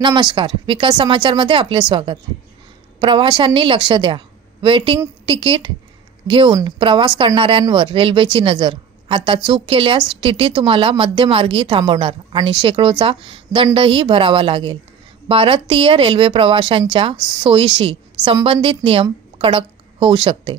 नमस्कार, विकास समाचारमध्ये आपले स्वागत। प्रवाशांनी लक्ष द्या, वेटिंग तिकीट घेऊन प्रवास करणाऱ्यांवर रेल्वेची नजर। आता चूक केल्यास टीटी तुम्हाला मध्यमार्गी थांबवणार आणि शेकडोचा दंडही भरावा लागेल। भारतीय रेल्वे प्रवाशांच्या सोयीशी संबंधित नियम कडक होऊ शकते।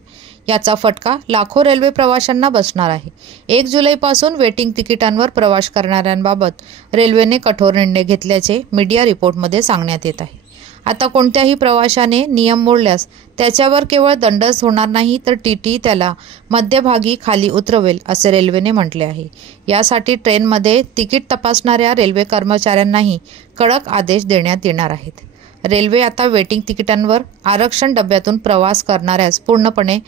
याचा फटका लाखो रेल्वे प्रवाशांना बसणार आहे। 1 जुलैपासून वेटिंग तिकिटांवर प्रवास करणाऱ्यांबाबत रेल्वेने कठोर निर्णय घेतल्याचे मीडिया रिपोर्टमध्ये सांगण्यात येत आहे। आता कोणत्याही प्रवाशाने नियम मोडल्यास त्याच्यावर केवळ दंडच होणार नाही, तर टीटी त्याला मध्यभागी खाली उतरवेल, असे रेल्वेने म्हटले आहे। यासाठी ट्रेनमध्ये तिकीट तपासणाऱ्या रेल्वे कर्मचाऱ्यांनाही कडक आदेश देण्यात येणार आहेत। रेल्वे आता वेटिंग तिकिटांवर आरक्षण डब्यातून प्रवास करणाऱ्यास पूर्णपणे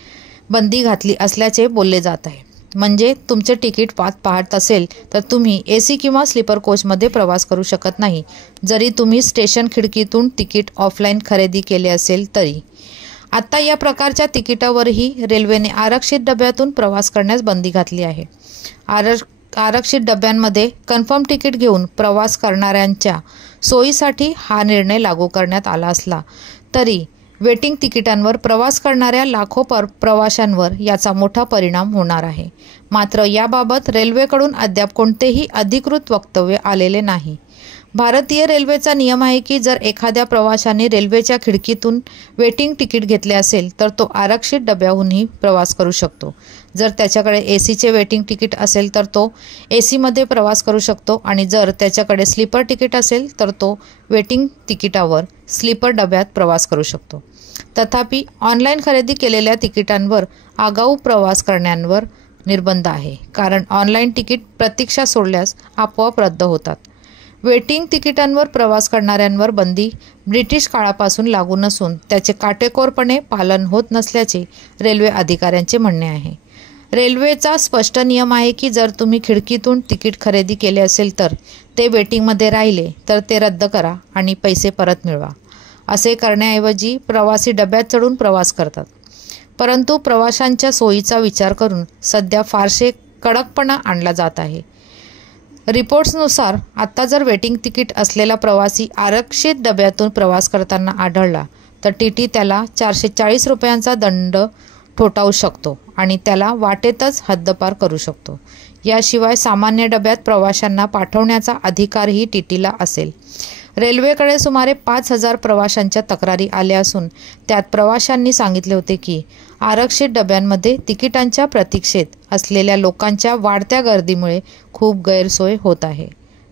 बंदी घातली असल्याचे बोलले जात आहे। म्हणजे तुमचे तिकीट पाहत असेल तर तुम्ही एसी किंवा स्लीपर कोचमध्ये प्रवास करू शकत नाही, जरी तुम्ही स्टेशन खिडकीतून तिकीट ऑफलाईन खरेदी केले असेल तरी। आता या प्रकारच्या तिकिटावरही रेल्वेने आरक्षित डब्यातून प्रवास करण्यास बंदी घातली आहे। आरक्षित डब्यांमध्ये कन्फर्म तिकीट घेऊन प्रवास करणाऱ्यांच्या सोयीसाठी हा निर्णय लागू करण्यात आला असला तरी वेटिंग तिकिटांवर प्रवास करणाऱ्या लाखो प्रवाशांवर याचा मोठा परिणाम होणार आहे। मात्र याबाबत रेल्वेकडून अद्याप कोणतेही अधिकृत वक्तव्य आलेले नाही। भारतीय रेल्वेचा नियम आहे की जर एखाद्या प्रवाशाने रेल्वेच्या खिडकीतून वेटिंग तिकीट घेतले असेल तर तो आरक्षित डब्याहूनही प्रवास करू शकतो। जर त्याच्याकडे एसीचे वेटिंग तिकीट असेल तर तो एसीमध्ये प्रवास करू शकतो आणि जर त्याच्याकडे स्लीपर तिकीट असेल तर तो वेटिंग तिकिटावर स्लीपर डब्यात प्रवास करू शकतो। तथापि ऑनलाईन खरेदी केलेल्या तिकिटांवर आगाऊ प्रवास करण्यावर निर्बंध आहे, कारण ऑनलाईन तिकीट प्रतीक्षा सोडल्यास आपोआप रद्द होतात। वेटिंग तिकिटांवर प्रवास करणाऱ्यांवर बंदी ब्रिटिश काळापासून लागू नसून त्याचे काटेकोरपणे पालन होत नसल्याचे रेल्वे अधिकाऱ्यांचे म्हणणे आहे। रेल्वेचा स्पष्ट नियम आहे की जर तुम्ही खिडकीतून तिकीट खरेदी केले असेल तर ते वेटिंगमध्ये राहिले तर ते रद्द करा आणि पैसे परत मिळवा। असे करण्याऐवजी प्रवासी डब्यात चढून प्रवास करतात। परंतु प्रवाशांच्या सोयीचा विचार करून सध्या फारसे कडकपणा आणला जात आहे। रिपोर्ट्सनुसार आता जर वेटिंग तिकीट असलेला प्रवासी आरक्षित डब्यातून प्रवास करताना आढळला तर टीटी त्याला 440 रुपयांचा दंड ठोठावू शकतो आणि त्याला वाटेतच हद्दपार करू शकतो। याशिवाय सामान्य डब्यात प्रवाशांना पाठवण्याचा अधिकारही टीटीला असेल। रेल्वेकडे सुमारे 5000 प्रवाशांच्या तक्रारी आल्या असून त्यात प्रवाशांनी सांगितले होते की आरक्षित डब्यांमध्ये तिकिटांच्या प्रतीक्षेत असलेल्या लोकांच्या वाढत्या गर्दीमुळे खूप गैरसोय होत आहे।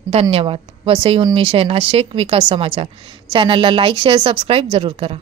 धन्यवाद। वसईहून मी शहनाज शेख, विकास समाचार चॅनलला लाईक, शेअर, सबस्क्राईब जरूर करा।